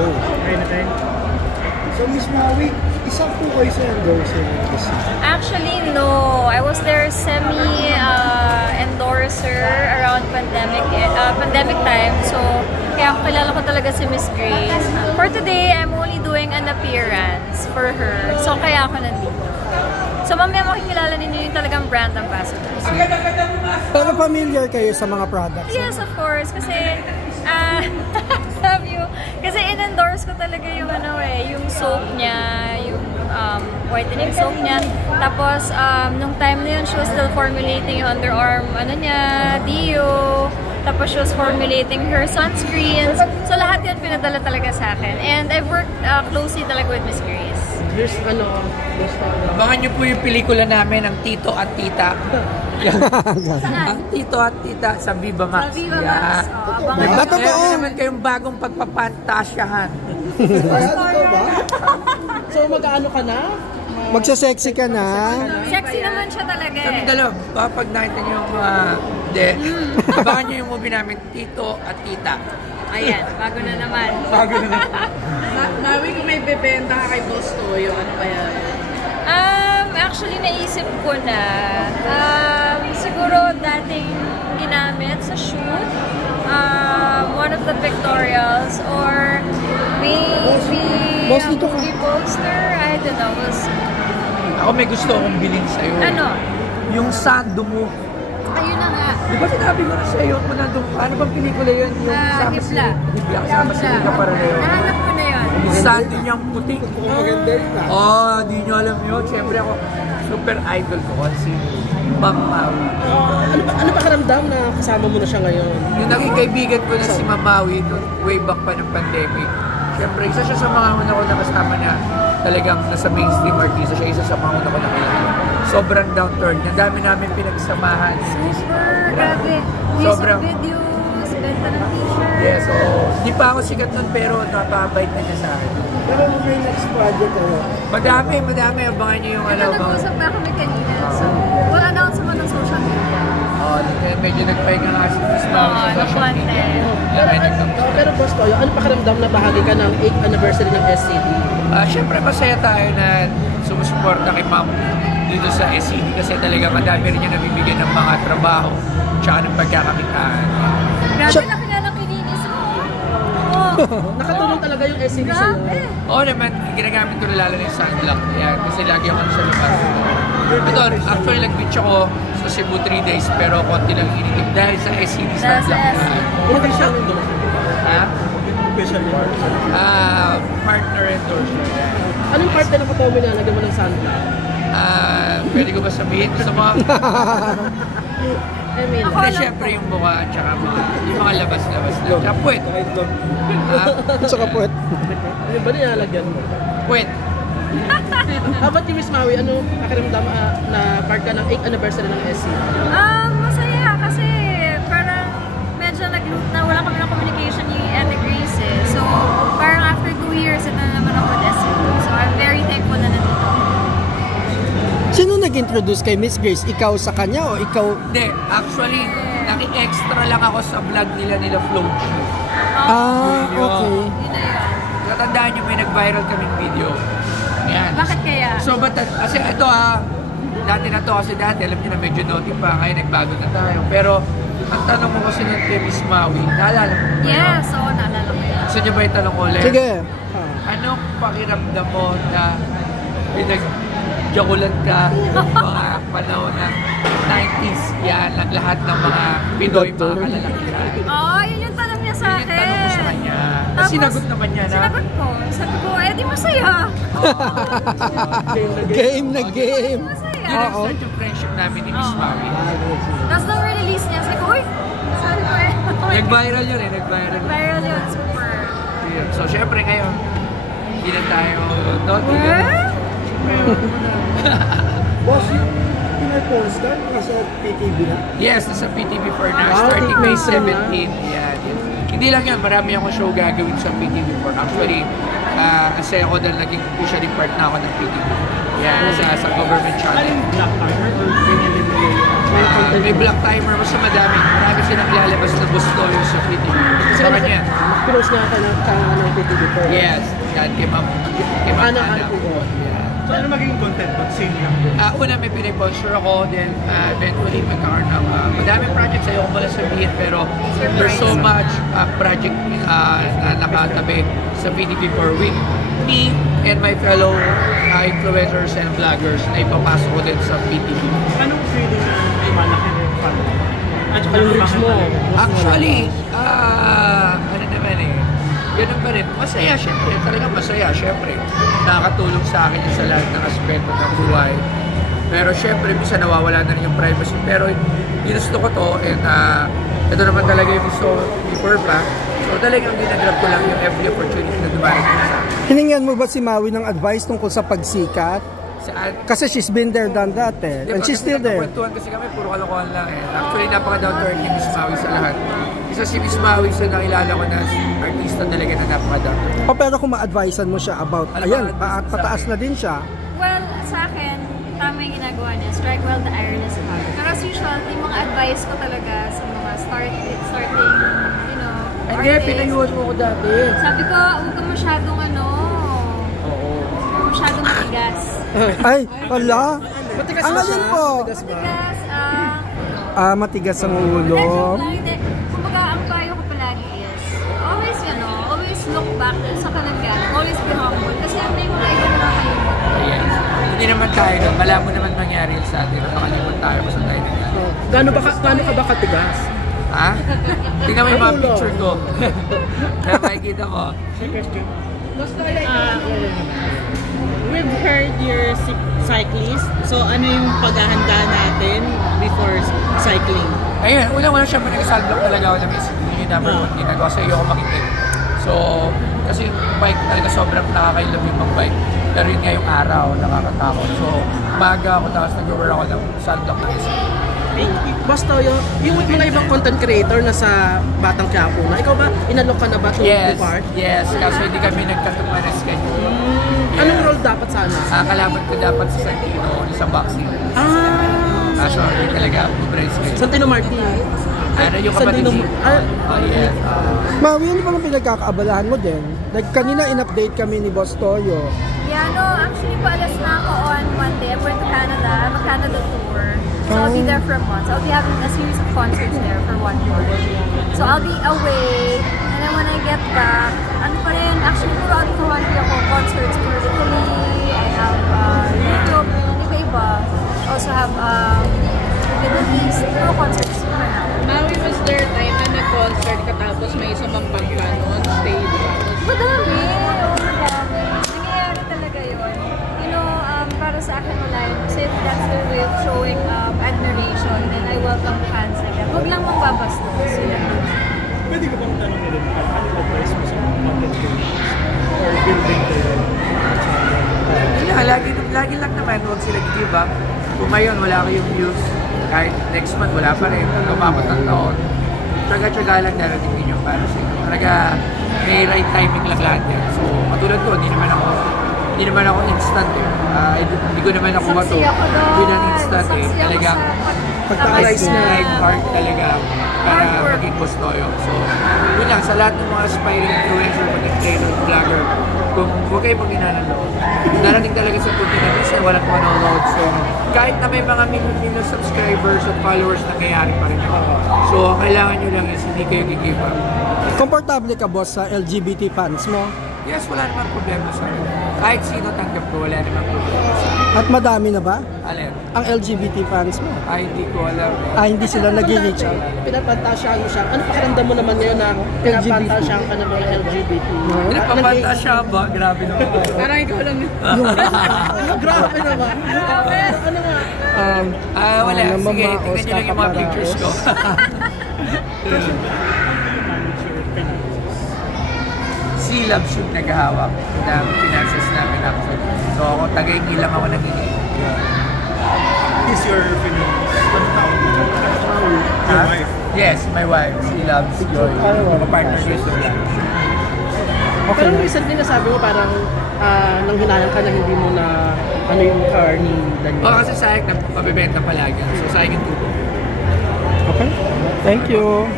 Go. Okay na tayo. So, Miss Maui, isa po kayo sa endorser ng SCD? Actually, no. I was their semi-endorser around pandemic time. So, kaya kilala ko talaga si Miss Grace. For today, I'm only doing an appearance for her. So, kaya ako nandito. So, mamaya makikilala ninyo yung talagang brand ambassadors. Pero familiar kayo sa mga products? Yes, of course. Kasi, love you. Kasi in-endorse ko talaga yung yung soap niya, yung whitening soap niya. Tapos, nung time na yun, she was still formulating yung underarm, Dio. Tapos, she was formulating her sunscreens. So, lahat yun pinadala talaga sa akin. And I've worked closely talaga with Miss Grace. There's Abangan nyo po yung pelikula namin, ang Tito at Tita. Ang Tito at Tita sa Viva Max. Sa Viva Max. Abangan nyo. Meron naman kayong bagong pagpapantasyahan. So, mag-ano ka na? Magsa-sexy ka na? Sexy naman siya talaga eh. Sabi dalawa, kapag nakita nyo yung abangan nyo yung movie namin, Tito at Tita. Ayan, bago na naman. Bago na naman. Maui, kung may bebenta ka kay Boss Toyo, ano pa yan? Actually, naisip ko na. Siguro dating ginamit sa shoot. One of the pictorials or maybe movie poster. I don't know. Ako may gusto akong bilhin sa'yo. Ano? Yung sando mo. Ayun na nga. Di ba sinabi ko na sa'yo kung nandun ka? Ano bang pelikula yun? Yung Hipla. Kasama si Nika para na yun. Nahanap ko na yun. Yung sando niyang puti. Maganda yun Di nyo alam yun. Siyempre ako, super idol ko. Si Mang Maui. Ano pa karamdam na kasama mo na siya ngayon? Yung naging kaibigan ko na si Mamawi, way back pa ng pandemic. Siyempre, isa siya sa mga una ko na kasama niya. Talagang nasa mainstream artista siya, isa sa mga una ko na kilala. Sobrang down to earth. Ang dami namin pinagsamahan. Super, grabe. Sobrang videos, benta ng t-shirt. Yes, so di pa ako sikat nun pero napabait na niya sa akin. Pero may next project kayo? Madami. Abangan niyo yung Ito nag-usap na kami kanina. So, we'll announce mo ng social media. Medyo nagpahinga nga si Miss Maui sa social media. Pero Boss Toyo, ano pa karamdam na bahagi ka ng 8th anniversary ng SCD? Siyempre masaya tayo na sumusuporta kay Ma'am dito sa SCD kasi talaga madami rin niya nabibigyan ng mga trabaho tsaka ng pagkakakitaan. Grabe, laki nga ng kininis mo. Nakatulong talaga yung SCD sa'yo. Oo naman, ginagamit ko na lalo na yung sunblock. Yan, kasi lagi ako sa labas. Ito, actually nag-beach ako sa Cebu 3 days pero konti lang initig dahil sa SCD sunblock. Official yung doon? Ha? Official Partner endorsement. Anong part na nakatawa mo na lagyan mo ng sunblock? Pwede ko ba sabihin sa mga... Ako Kasi syempre yung mukha at saka yung mga labas-labas na. Tsaka puwet. Saka puwet. Ano ba nilalagyan mo? Puwet. Ba't yung Miss Maui, ano pakiramdam na part ka ng 8th anniversary ng SCD? Masaya kasi parang medyo nag-loop na wala kami ng communication ni Ate Grace eh. So, parang after 2 years, ito na naman ako with SCD. So, I'm very thankful na nandito. Sino nag-introduce kay Miss Grace? Ikaw sa kanya o ikaw? Hindi, actually, naki-extra lang ako sa vlog nila Float. Okay. Yun na yun. Katandaan nyo, may nag-viral kaming video. Yan. Bakit kaya? So, kasi ito dati na to kasi dati, alam nyo na medyo naughty pa, ngayon nagbago na tayo. Pero, ang tanong mo kasi ng kay Miss Maui, naalala mo ba? Yes, oo, naalala ko yun. Gusto nyo ba yung tanong ko ulit? Sige. Anong pakiramdam mo na pinag-jakulan ka mga panahon ng 90s? Yan, ang lahat ng mga Pinoy, mga kalalakihan. Yun yung tanong niya sa Yun akin. yung tanong ko sa kanya. Tapos, Sinagot naman niya na. Sinagot ko. Sabi ko, di masaya. Game na game. Masaya. Yun ang start yung friendship namin ni Miss Maui. Tapos nung release niya, sabi ko, uy, sabi ko Nag-viral yun eh, nag-viral. viral yun, super. Yun. So, syempre ngayon, hindi na tayo naughty. Boss, yung pinapost ka, nasa PTV na? Yes, nasa PTV4 na, starting May 17. Yan. Hindi lang yan, marami akong show gagawin sa PTV4. Actually, kasi ako dahil naging officially part na ako ng PTV. Yan, sa government channel. Black timer or May black timer, basta madami. Marami silang lalabas na gusto yung sa PTV. Sa kanya. close nga ka ng PTV4. Yes, yan kay Ma'am Ana. Ana. Yeah. So ano magiging content po? Same lang po. Una may piniponsure ako, then eventually magkakaroon ng madaming projects, ayoko pala sabihin, pero there's so much project na nakatabi sa PTV4 with me and my fellow influencers and vloggers na ipapasok ko din sa PTV. Anong feeling na may malaki na yung fan? At saka Yung reach mo. Actually, ano naman ganun pa rin. Masaya, syempre. Talagang masaya, syempre. Nakakatulong sa akin yun sa lahat ng aspeto ng buhay. Pero syempre, minsan nawawala na rin yung privacy. Pero ginusto ko to and ito naman talaga yung gusto before pa. So talagang ginagrab ko lang yung every opportunity na dumarating sa akin. Hiningan mo ba si Maui ng advice tungkol sa pagsikat? Saan? Kasi she's been there, done that eh. And she's still there. Kwentuhan kasi kami, puro kalokohan lang eh. Actually, napaka-down to earth ni Miss Maui sa lahat. Isa si Miss Maui sa nakilala ko na artista talaga na napaka-down to earth. O pero kung ma-advisean mo siya about, ayan, pataas na din siya. Well, sa akin, tama yung ginagawa niya. Strike while the iron is hot. Pero as usual, yung mga advice ko talaga sa mga starting, you know, Hindi, pinayuhan mo ko dati. Sabi ko, huwag ka masyadong huwag ka masyadong matigas. Ay, wala. Matigas Ang ba galing siya? po. Matigas, Matigas ang Hindi, ulo. joke lang. Hindi. Kumbaga, ang payo ko palagi is, always look back sa kalanggan. Always be humble. Kasi ang may mga iba na nakalimutan. Yes. Hindi naman tayo, malabo naman mangyari sa atin. Makalimot tayo kung saan tayo nangyari. Gaano ka ba katigas? Ha? Tingnan mo yung mga picture ko. Kaya makikita ko. We've heard you're cyclist. So, ano yung paghahanda natin before cycling? Ayun, unang-una syempre nag-sunblock talaga ako ng isip. Yun yung number one ginagawa kasi ayoko makitin. So, kasi yung bike talaga sobrang nakakailab yung mag-bike. Pero yun nga yung araw, nakakatakot. So, umaga ako tapos nag-wear ako ng sunblock ng isip. Basta yung mga ibang content creator na sa Batang Quiapo na, ikaw ba, inalok ka na ba to part? Yes. Kaso hindi kami nagkatugma na schedule. Yeah. Anong role dapat sana? Kalaban ko dapat sa Santino, sa boxing. Kaso hindi talaga brace kayo. Santino Martin. Ano yung kapatid Santino- niya? Yes. Maui, ano pa ang pinagkakaabalahan mo din? Like, kanina in-update kami ni Boss Toyo. Yeah, no, actually, paalas na ako on Monday. I'm going to Canada. I have a Canada tour. So I'll be there for a month. So I'll be having a series of concerts there for 1 month. So I'll be away. And then when I get back, ano pa rin, actually, puro out-of-country ako. Concerts for Italy. I have Europe, iba-iba. Also have Middle East. Puro concerts for now. Maui, was there time na nag-concert ka tapos may sumang pagkanon stage? Madami. Oo, madami. Nangyayari talaga yun. You know, para sa akin wala yun. Kasi that's their way of showing admiration and I welcome fans again. Huwag lang magbabastos. So, yun. Pwede ka bang tanong nila ano advice mo sa mga content creators? Or building their Yeah, lagi lang naman, huwag sila give up. Kung ngayon wala kayong views, kahit next month wala pa rin, lumabot ang taon. Tsaga-tsaga lang darating din yung para sa inyo. Talaga, may right timing lang lahat yan. So, matulad ko, hindi naman ako instant eh. Hindi ko naman ako mato. Hindi na instant eh. Talaga, pagka-rise na right heart talaga para maging gustoyo. So, yun lang, sa lahat ng mga aspiring influencer, content creator, vlogger, kung huwag kayo mag-ina ng loob. Darating talaga sa punto na minsan walang manonood. So, kahit na may mga million subscribers at followers, nangyayari pa rin. So, kailangan nyo lang is hindi kayo give up. Komportable ka, boss, sa LGBT fans mo? Yes, wala namang problema sa akin. Kahit sino tanggap ko, wala namang problema sa akin. At madami na ba Alin? ang LGBT fans mo? Hindi ko alam. Hindi sila nag-reach out. Pinapantasyahan mo siya. Ano pakiramdam mo naman ngayon na pinapantasyahan ka ng mga LGBT? Pinapapantasya ba? Grabe naman. Parang ikaw lang. Grabe naman. Ano nga? Wala. Sige, Mamaos tingnan nyo lang yung mga ka pictures ko. Si Labs yung naghahawak ng finances namin actually. So ako, tagay-hindi lang ako nagiging. is your finance? Ano tawag dito? Your wife? Yes, my wife. Si Labs Joy. Partner niya sa vlog. Pero recently nasabi mo parang nang hinayang ka na hindi mo na ano yung car ni Daniel. Kasi sayang na pabibenta palagi. So sayang yung tubo. Okay. Thank you.